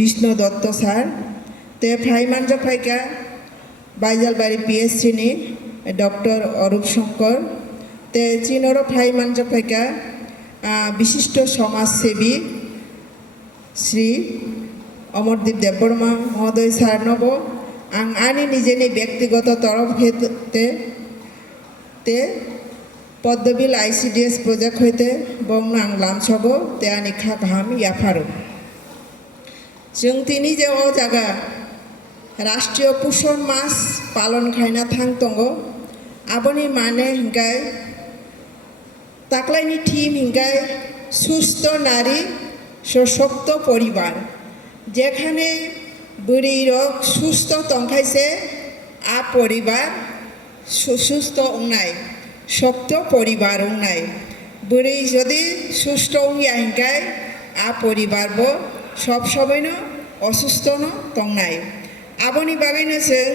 Vishnu Dutta sir তে ফ্রাইমান জফাইকা Baijalbari PSC নি doctor Arup Shankar তে চিনর ফ্রাইমান জফাইকা বিশিষ্ট সমাজসেবী শ্রী অমরদীপ দেববর্মা মহোদয় স্যার নব आं आंनि निजेनि व्यक्तिगत तरफ ते पद्मबिल ICDS प्रोजेक्ट होते बंग आं लामसगो ते आंनि खा गाहाम याफारो जों तिनि जे ओ जागा राष्ट्रीय पोषण मास पालन खायना थांग दंगो आबोनि माने हिंगाय ताक्लायनि थीम हिंगाय सुस्थ नारी सशक्त परिवार जेखाने बुरी रग सुस्थ तंखाइसे आ परिवार सुस्थ उंनाय शक्त परिवार उंनाय बुरी जदि सुस्थ उंया हिंगाय आ परिवार बो सब समयनो असुस्थ न तंनाय आबोनि बागैनो जों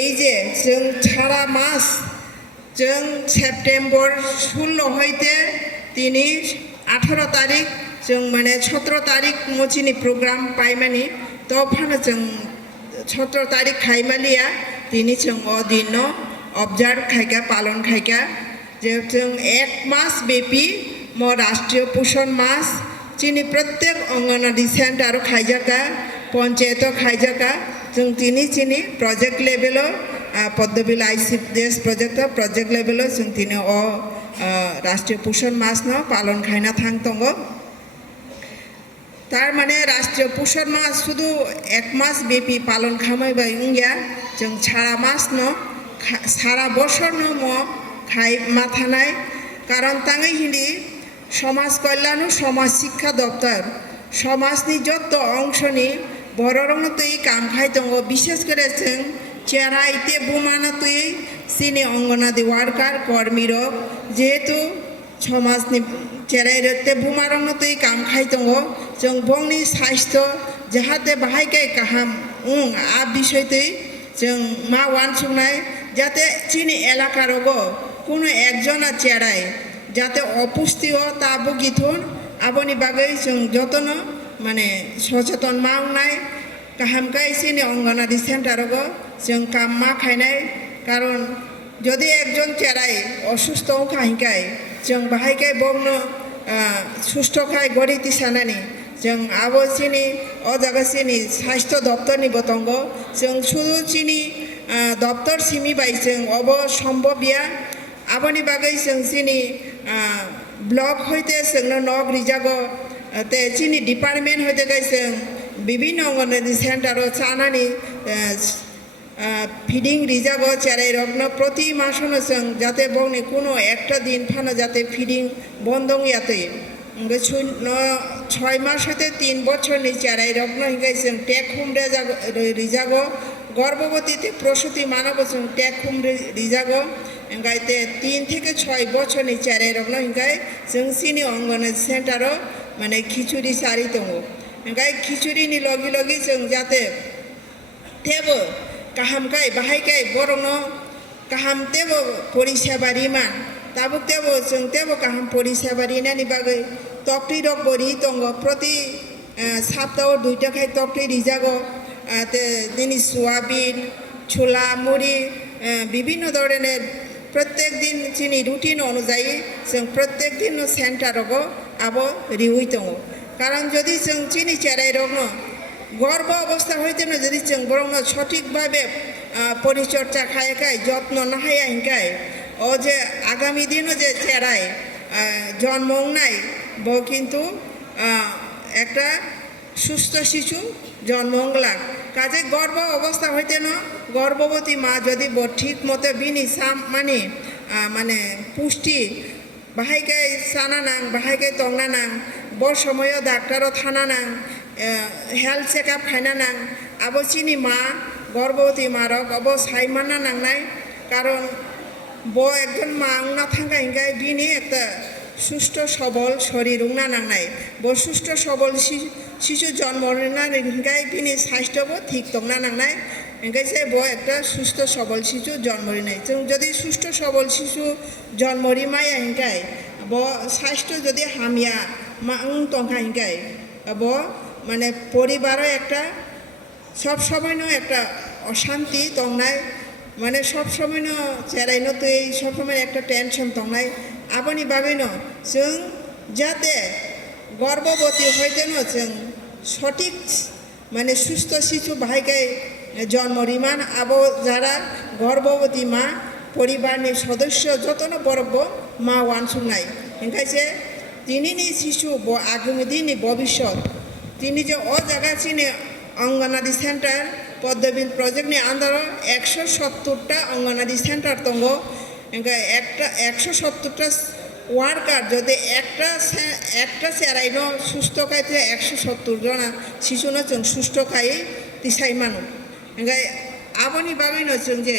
एइ जे जों सारा मास जों सेप्टेम्बर 16 हইতে তিনি 18 तारिख जों माने 17 तारिख मोचिनि प्रोग्राम पाइमानि तफानो जों 17 तारिख खाइमालिया तिनी जों अदिन ऑब्जर्व खाइका पालन खाइका जे जों 1 मास बेपी म राष्ट्रीय पोषण मास चिनी प्रत्येक अंगनवाड़ी सेंटर खाइजाका पंचायत खाइजाका जों तिनी चिनी project level Padmabil ICDS project level जों तिनी राष्ट्रीय पोषण मास न पालन खाइना थांग दंगो तार माने राष्ट्रीय पोषण मास शुधु 1 मास बेपी पालन खामायबाय उंगिया जों सारा मास न सारा बছর न म खाइ माथानाय कारण ताङै हिंदी समाज कल्याण और समाज शिक्षा दफ्तर समाजनि जत अंशनि बररंग तै काम खाइ दङ विशेष करे जों चेराइते बुमाना तै सिनि अंगनवाड़ी वार्कार कर्मी रग जेहेतु समाजनि चेराइते बुमारंग तै काम खाइ दङ जों बंनि स्वास्थ्य जाहाते बाहायके गाहाम आ विषय तै जों मा वानसुंनाय जाते चिनि एलाकारगो कोनो एकजना चेराइ जाते अपुष्टिओ ताबो गिथुन आबोनि बागै जों जतन माने सचेतन मावनाय गाहामखाय सिनि अंगनवाड़ी सेंटारगो जों काम मा खायनाय कारण जदि एकजन चेराइ असुस्थ खाहिखाय जों बाहायखाय बंनो सुस्थखाय गरि तिसानानि जों आबो सिनि अ जागा सिनि स्वास्थ्य दफ्तरनि बतंग जों सुदु सिनि दफ्तर सिमिबाय जों अब सम्भवया आबोनि बागै जों सिनि ब्लक हইতে जोंनो नग रिजागो ते चिनि डिपार्टमेंट हইতে जों विभिन्न अंगनवाड़ी सेंटारो चानानि फिडिंग रिजागो चेराइ रगनो प्रति मासनो जों जाते बंनि कोनो एकटा दिन फानो जाते फिडिंग बंदं याते 6 मास हইতে 3 বছরनि चेराइ रगनो हिंगाय जों टेक होम रिजागो गर्भवतीते प्रसूति मानबो जों टेक होम रिजागो हिंगायते 3 থেকে 6 বছরनि चेराइ रगनो हिंगाय जों सिनि अंगनवाड़ी सेंटारो माने खिचुड़ी सारि दङ हिंगाय खिचुड़ीनि लगी लगी जों जाते तेबो गाहामखाय बाहायखाय बरंनो गाहाम तेबो परिसेबारिमान ताबो तेबो जों तेबो गाहाम परिसेबारिनानि बागै तक्ति रग बरि दङ प्रति सप्ताह 2टा खाय तक्ति रिजागो दिनी सोयाबिन छोला मुड़ी विभिन्न धरनेर प्रत्येक दिन चिनी रुटीन अनुयायी जों प्रत्येक दिन सेंटारगो आबो रिउई दङ कारण जदि जों चिनी चेराइ रगनो गर्भ अवस्था हইতে जदि जों बरंनो सठिक भावे परिचर्या खायखाय যত্ন नाहाया हिंखाय ओ जे आगामी दिनो जे चेराइ जन्म নাই बो किन्तु एकटा सुस्थ शिशु जन्मला काजे गर्भ अवस्था हইতে न गर्भवती मा जदि ठीक मतो बिनि माने माने पुष्टि बाहायखाय साना नां बाहायखाय तंना नां ब समय डाक्टारो थाना नां हेल्थ चेकआप खायना नां आबो चिनि मा गर्भवती मारक अब साइमाना नांनाय कारण ब एकजन मा उंना थांगा हिंगाय बिनि एकटा सुस्थ सबल शरीर उंना नांनाय ब सुस्थ सबल शिशु जन्म हिंगाय बिनि स्वास्थ्यबो ठीक दंना नांनाय हिंगायसे ब एकटा सुस्थ सबल शिशु जन्मरिनाय जों जदि सुस्थ सबल शिशु जन्मरिमाया हिंगाय ब स्वास्थ्य जदि हामिया मा तंखा हिंगाय ब মানে পরিবারও একটা সব সময় একটা অশান্তি তংনাই মানে সব সময় চেরাইনো তো এই সব সময় একটা টেনশন তংনাই আবনি বাগैनो जों যাতে গর্ভবতী হইতেন जों সঠিক মানে সুস্থ শিশু ভাইকাই জন্ম রিমান আবো যারা গর্ভবতী মা পরিবারনি সদস্য যতন বরব মা ওয়ানসুংনাই ओंखायसे दिनैनि शिशु आगामी दिननि भबिष्यत তিনি যে ও জায়গা চিনে অঙ্গনাদি সেন্টার পদ্মবিন প্রজেক্টনি আন্ডার 170টা অঙ্গনাদি সেন্টার দङ একটা 170টা ওয়ার্কার যদি একটা চেরাইনো সুস্থ খাইতে 170 জনা শিশুনো जों সুস্থ খাই তিসাই মানু ओंखाय আবনি বাগैनो जों যে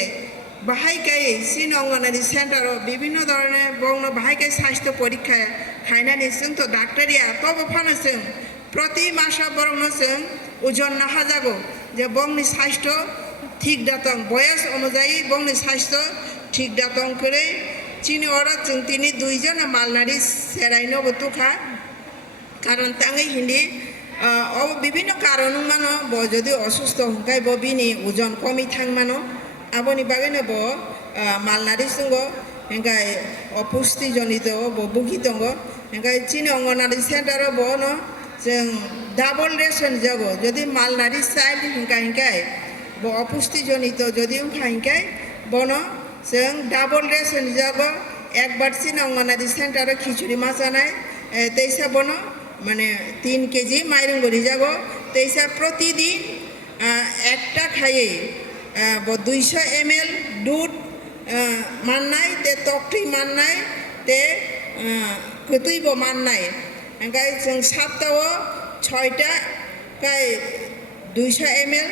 বাহাইকাই চিন অঙ্গনাদি সেন্টারও বিভিন্ন ধরনের বংন বাহাইকাই স্বাস্থ্য পরীক্ষা খাইনানি जों তো ডাক্তারিয়া তবে ফানো जों প্রতি মাসা বরংনো जों ওজন নাহা যাগো যে বংনি স্বাস্থ্য ঠিক দাতং বয়স অনুযায়ী বংনি স্বাস্থ্য ঠিক দাতং করে চিনি ওরা जों তিনি দুইজন মালনারি সেরাইনো বতুখা কারণ তাঙ্গি হিন্দি বিভিন্ন কারণ মানো যদি অসুস্থ হংকাই বিনি ওজন কমি থাং মানো আবনি বাগैनो মালনারি সঙ্গ এঙ্গাই অপুষ্টিজনিত বুগি দङ এঙ্গাই চিনি অঙ্গনারি সেন্টারও বনো जों ডাবল রেশন যাবো যদি মালনারি চাইল্ড হিংকাই অপুষ্টিজনিত যদি হিংকাই বনো जों ডাবল রেশন যাবো একবার চিন অঙ্গনারি সেন্টারে খিচুড়ি মাছানাই তেইসা বনো মানে 3 কেজি মাইরং গড়ি যাবো তেইসা প্রতিদিন একটা খাইয়ে 200 ml দুধ মাননাই তে টকটি মাননাই তে কতইব মাননাই ओंखाय जों सप्ताह 6टा गाय 200 ml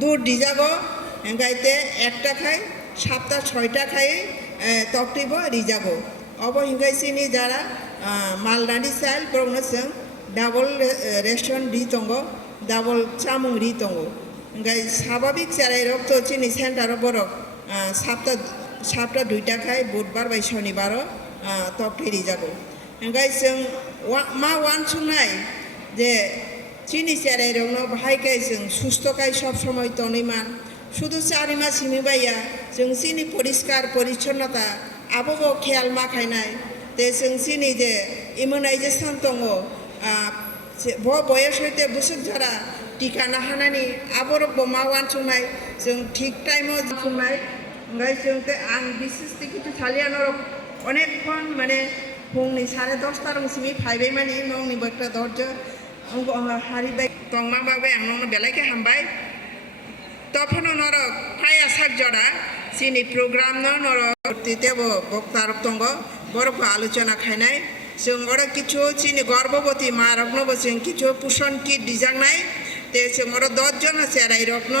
दूध दिजागो ओंखाय ते एकटा खाय सप्ताह 6टा खाय तकटिबो रिजागो अब हिंगाय सिनि जारा मालनानि चाइल्ड ब्रंनो जों डाबल रेशन रि दङ डाबल चामुं रि दङ ओंखाय स्वाभाविक जाराय रक्त चिनि सेन्टार बरक सप्ताह 2टा खाय बुधबार बाय शनिबार तकटि रिजागो ओंखाय जों मा वानसुंनाय जे चिनि सेराय रंनो बाहायखाय जों सुस्थखाय सब समय तनैमान शुधु 4 मास हिमिबाया जों चिनि परिष्कार परिच्छन्नता आबो खेयाल माखायनाय ते जों चिनि जे इमिउनाइजेशन दङ बयस हইতে बोसोर जारा टिका नाहानानि आबो मा वानसुंनाय जों ठीक टाइमाव सुंनाय ओंखाय जों आं बिसेस किछु सालियानो अनेकक्षण माने फुंनि 10:30 रंसिमि फाइबाय माने नंनि बक्ता दर्ज हारिबाय तंमाबाबे आं नंनो बेलायके हामबाय तफनो नरक फाया साकजरा सिनि प्रोग्राम नरक तितेबो बक्तारक दङ बरको आलोचना खायनाय जों ओरा किछु चिनि गर्भवती मा रकनो जों किछु पोषण किट दिजांनाय ते जों ओरा 10 जन सेराय रकनो